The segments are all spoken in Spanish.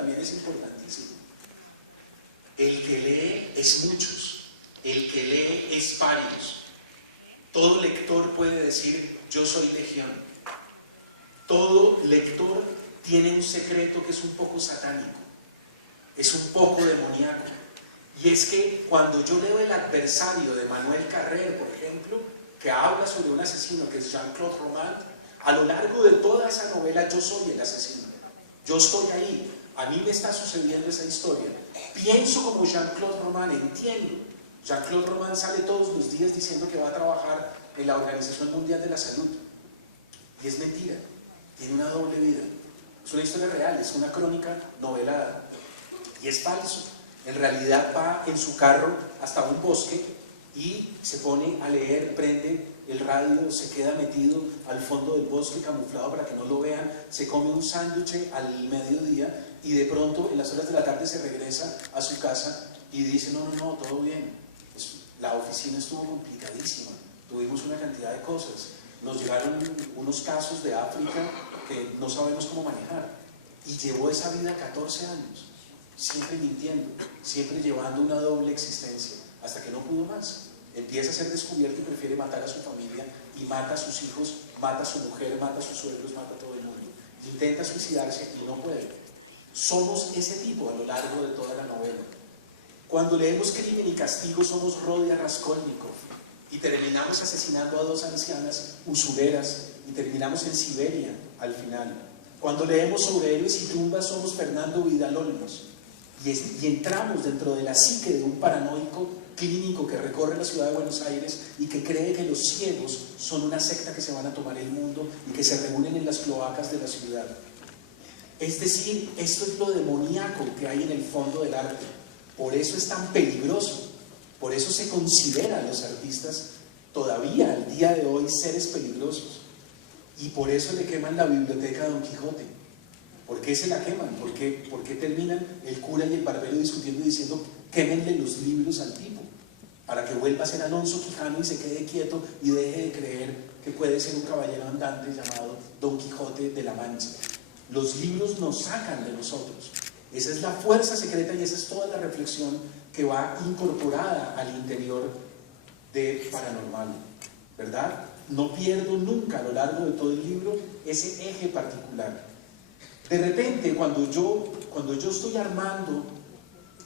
también es importantísimo. El que lee es muchos, el que lee es varios. Todo lector puede decir, yo soy legión. Todo lector tiene un secreto que es un poco satánico, es un poco demoníaco. Y es que cuando yo leo El adversario de Manuel Carrère, por ejemplo, que habla sobre un asesino que es Jean-Claude Roman, a lo largo de toda esa novela yo soy el asesino. Yo estoy ahí, a mí me está sucediendo esa historia. Pienso como Jean-Claude Roman, entiendo. Jean-Claude Roman sale todos los días diciendo que va a trabajar en la Organización Mundial de la Salud. Y es mentira, tiene una doble vida. Es una historia real, es una crónica novelada. Y es falso. En realidad va en su carro hasta un bosque y se pone a leer, prende el radio, se queda metido al fondo del bosque camuflado para que no lo vean, se come un sándwich al mediodía y de pronto en las horas de la tarde se regresa a su casa y dice, no, todo bien. La oficina estuvo complicadísima, tuvimos una cantidad de cosas, nos llegaron unos casos de África que no sabemos cómo manejar. Y llevó esa vida 14 años. Siempre mintiendo, siempre llevando una doble existencia, hasta que no pudo más. Empieza a ser descubierto y prefiere matar a su familia, y mata a sus hijos, mata a su mujer, mata a sus suegros, mata a todo el mundo. Intenta suicidarse y no puede. Somos ese tipo a lo largo de toda la novela. Cuando leemos Crimen y Castigo somos Rodia Raskolnikov y terminamos asesinando a 2 ancianas usureras y terminamos en Siberia al final. Cuando leemos sobre Héroes y Tumbas somos Fernando Vidal Olmos. Y entramos dentro de la psique de un paranoico clínico que recorre la ciudad de Buenos Aires y que cree que los ciegos son una secta que se van a tomar el mundo y que se reúnen en las cloacas de la ciudad. Es decir, esto es lo demoníaco que hay en el fondo del arte. Por eso es tan peligroso, por eso se consideran los artistas todavía al día de hoy seres peligrosos. Y por eso le queman la biblioteca a Don Quijote. ¿Por qué se la queman? ¿Por qué terminan el cura y el barbero discutiendo y diciendo quémenle los libros al tipo? Para que vuelva a ser Alonso Quijano y se quede quieto y deje de creer que puede ser un caballero andante llamado Don Quijote de la Mancha. Los libros nos sacan de nosotros. Esa es la fuerza secreta y esa es toda la reflexión que va incorporada al interior de Paranormal, ¿verdad? No pierdo nunca a lo largo de todo el libro ese eje particular. De repente, cuando yo estoy armando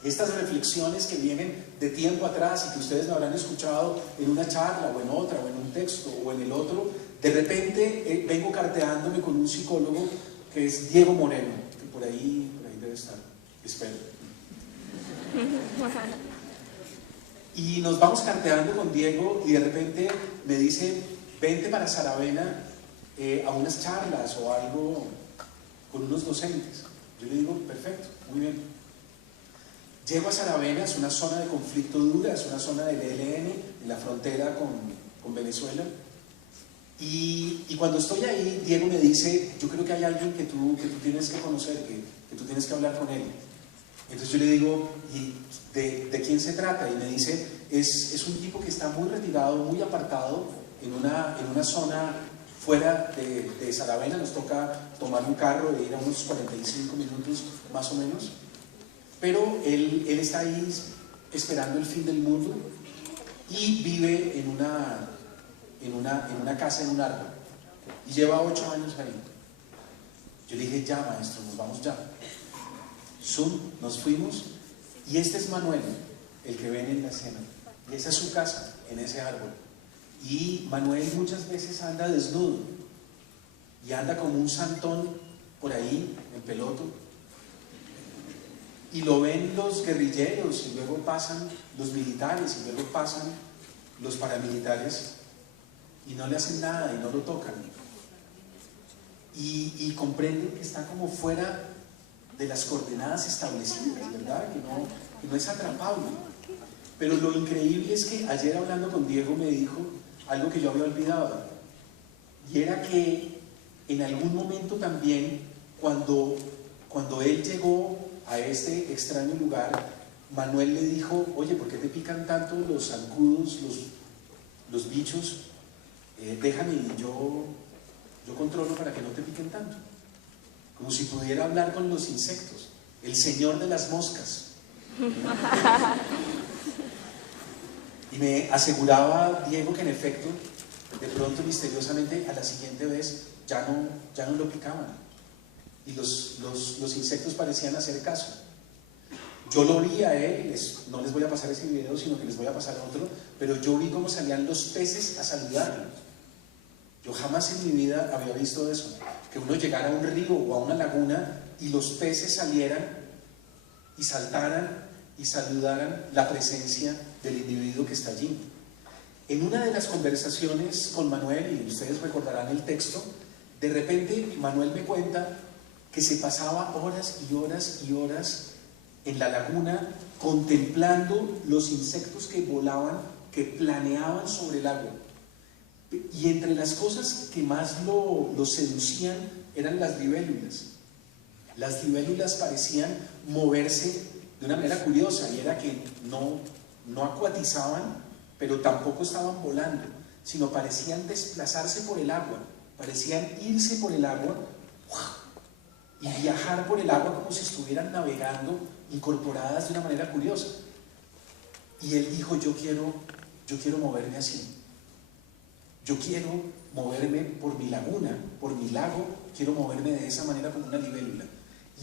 estas reflexiones que vienen de tiempo atrás y que ustedes me habrán escuchado en una charla o en otra, o en un texto o en el otro, de repente vengo carteándome con un psicólogo que es Diego Moreno, que por ahí debe estar, espero. Y nos vamos carteando con Diego y de repente me dice, vente para Saravena a unas charlas o algo con unos docentes. Yo le digo, perfecto, muy bien. Llego a Saravena, es una zona de conflicto dura, es una zona del ELN, en la frontera con Venezuela. Y cuando estoy ahí, Diego me dice, yo creo que hay alguien que tú tienes que conocer, que tú tienes que hablar con él. Entonces yo le digo, ¿y de quién se trata? Y me dice, es un tipo que está muy retirado, muy apartado, en una zona fuera de Saravena. Nos toca tomar un carro e ir a unos 45 minutos más o menos, pero él está ahí esperando el fin del mundo y vive en una casa en un árbol y lleva 8 años ahí. Yo le dije, ya maestro, nos vamos ya. Zoom, nos fuimos y este es Manuel, el que ven en la escena, y esa es su casa, en ese árbol. Y Manuel muchas veces anda desnudo y anda como un santón por ahí en peloto y lo ven los guerrilleros y luego pasan los militares y luego pasan los paramilitares y no le hacen nada y no lo tocan y comprenden que está como fuera de las coordenadas establecidas, ¿verdad? Que no es atrapable. Pero lo increíble es que ayer hablando con Diego me dijo algo que yo había olvidado, y era que en algún momento también cuando él llegó a este extraño lugar, Manuel le dijo, oye, ¿por qué te pican tanto los zancudos, los bichos? Déjame y yo controlo para que no te piquen tanto. Como si pudiera hablar con los insectos. el señor de las moscas. Y me aseguraba Diego que en efecto, de pronto misteriosamente a la siguiente vez ya no lo picaban y los insectos parecían hacer caso. Yo lo vi a él, no les voy a pasar ese video, sino que les voy a pasar otro, pero yo vi cómo salían los peces a saludarlo. Yo jamás en mi vida había visto eso, que uno llegara a un río o a una laguna y los peces salieran y saltaran y saludaran la presencia del individuo que está allí. En una de las conversaciones con Manuel, y ustedes recordarán el texto, de repente Manuel me cuenta que se pasaba horas y horas y horas en la laguna contemplando los insectos que volaban, que planeaban sobre el agua. Y entre las cosas que más lo seducían eran las libélulas. Las libélulas parecían moverse de una manera curiosa, y era que no acuatizaban, pero tampoco estaban volando, sino parecían desplazarse por el agua, parecían irse por el agua y viajar por el agua como si estuvieran navegando, incorporadas de una manera curiosa. Y él dijo, yo quiero moverme así. Yo quiero moverme por mi laguna, por mi lago, quiero moverme de esa manera como una libélula.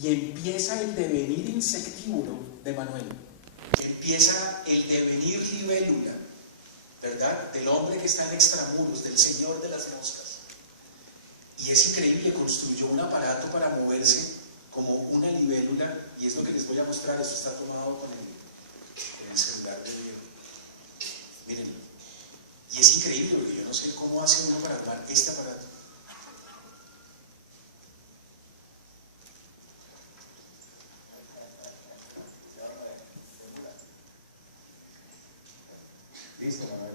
Y empieza el devenir insectívoro de Manuel. Empieza el devenir libélula, ¿verdad? Del hombre que está en extramuros, del señor de las moscas. Y es increíble, construyó un aparato para moverse como una libélula, y es lo que les voy a mostrar. Esto está tomado con el celular de Diego. Mírenlo. Y es increíble, porque yo no sé cómo hace uno para armar este aparato. Listo, Manuel.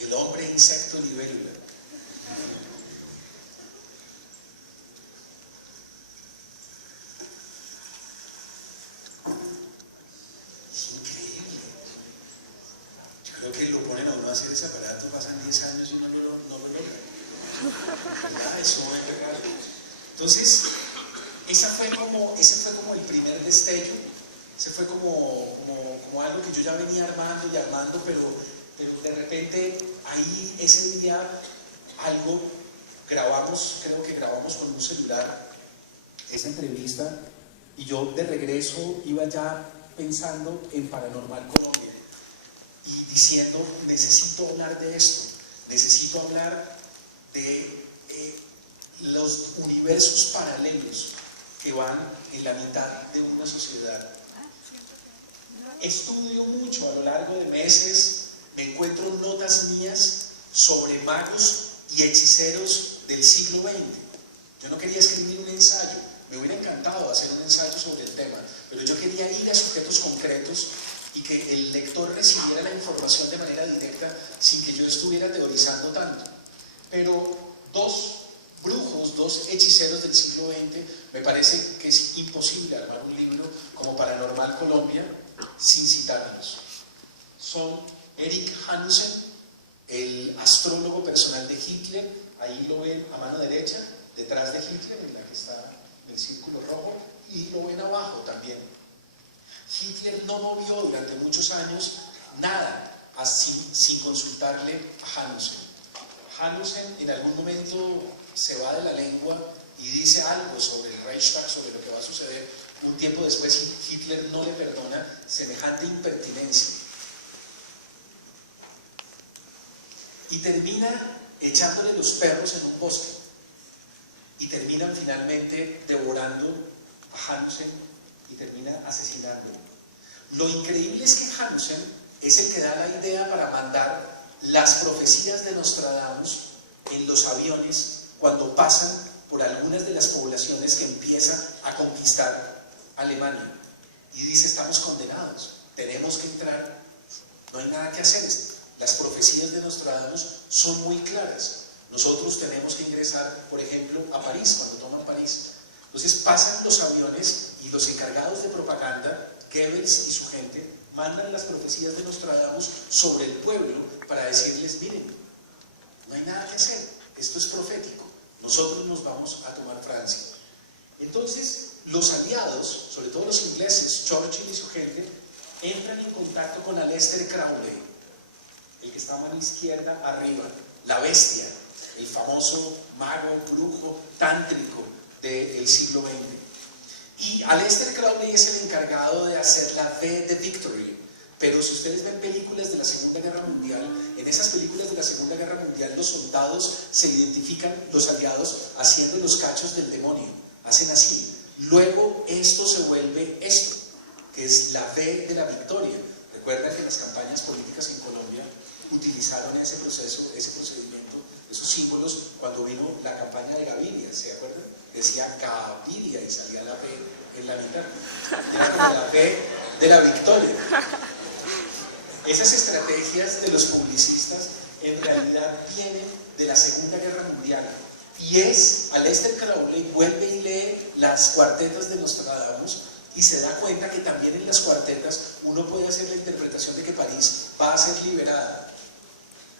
El hombre insecto libélula. Es increíble. Yo creo que lo ponen a uno a hacer ese aparato, pasan 10 años y uno no lo logra. ¿Verdad? Eso es regalo. Entonces, ese fue como el primer destello. Ese fue como algo que yo ya venía armando y armando, pero de repente ahí ese día algo creo que grabamos con un celular esa entrevista, y yo de regreso iba ya pensando en Paranormal Colombia y diciendo, necesito hablar de esto, necesito hablar de los universos paralelos que van en la mitad de una sociedad. Estudio mucho a lo largo de meses, me encuentro notas mías sobre magos y hechiceros del siglo XX. Yo no quería escribir un ensayo, me hubiera encantado hacer un ensayo sobre el tema, pero yo quería ir a sujetos concretos y que el lector recibiera la información de manera directa sin que yo estuviera teorizando tanto. Pero dos brujos, dos hechiceros del siglo XX, me parece que es imposible armar un libro como Paranormal Colombia sin citarlos. Son Erik Hanussen, el astrólogo personal de Hitler, ahí lo ven a mano derecha, detrás de Hitler, en la que está el círculo rojo, y lo ven abajo también. Hitler no movió durante muchos años nada así sin consultarle a Hanussen. Hanussen en algún momento se va de la lengua y dice algo sobre el Reichstag, sobre lo que va a suceder. Un tiempo después Hitler no le perdona semejante impertinencia. Y termina echándole los perros en un bosque. Y terminan finalmente devorando a Hanussen y termina asesinándolo. Lo increíble es que Hanussen es el que da la idea para mandar las profecías de Nostradamus en los aviones cuando pasan por algunas de las poblaciones que empieza a conquistar Alemania. Y dice, estamos condenados, tenemos que entrar, no hay nada que hacer. Las profecías de Nostradamus son muy claras. Nosotros tenemos que ingresar, por ejemplo, a París, cuando toman París. Entonces pasan los aviones y los encargados de propaganda, Goebbels y su gente, mandan las profecías de Nostradamus sobre el pueblo para decirles, miren, no hay nada que hacer, esto es profético, nosotros nos vamos a tomar Francia. Entonces, los aliados, sobre todo los ingleses, Churchill y su gente, entran en contacto con Aleister Crowley, el que está a mano izquierda arriba, la bestia, el famoso mago, brujo, tántrico del siglo XX. Y Aleister Crowley es el encargado de hacer la V de Victory. Pero si ustedes ven películas de la Segunda Guerra Mundial, en esas películas de la Segunda Guerra Mundial los soldados se identifican, los aliados, haciendo los cachos del demonio, hacen así. Luego esto se vuelve esto, que es la V de la victoria. Recuerdan que en las campañas políticas en Colombia utilizaron ese proceso, ese procedimiento, esos símbolos cuando vino la campaña de Gaviria, ¿se acuerdan? Decía Gaviria y salía la V en la mitad. Era como la V de la victoria. Esas estrategias de los publicistas en realidad vienen de la Segunda Guerra Mundial. Y Aleister Crowley vuelve y lee las cuartetas de Nostradamus y se da cuenta que también en las cuartetas uno puede hacer la interpretación de que París va a ser liberada.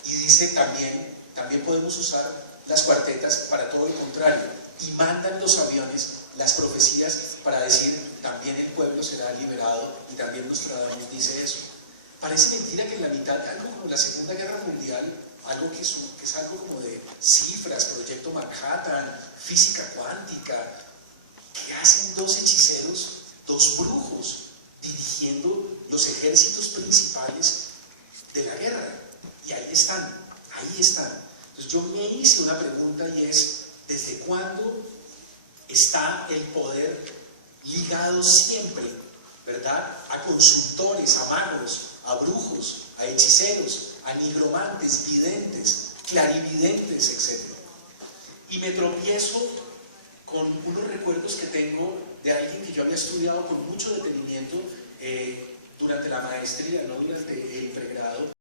Y dice también podemos usar las cuartetas para todo lo contrario. Y mandan los aviones las profecías para decir también el pueblo será liberado, y también Nostradamus dice eso. Parece mentira que en la mitad de algo como la Segunda Guerra Mundial, algo que es algo como de cifras, Proyecto Manhattan, física cuántica, que hacen dos hechiceros, dos brujos, dirigiendo los ejércitos principales de la guerra. Y ahí están, ahí están. Entonces yo me hice una pregunta y es, ¿desde cuándo está el poder ligado siempre, ¿verdad?, a consultores, a magos, a brujos, a hechiceros, a nigromantes, videntes, clarividentes, etc. Y me tropiezo con unos recuerdos que tengo de alguien que yo había estudiado con mucho detenimiento durante la maestría, no durante el pregrado.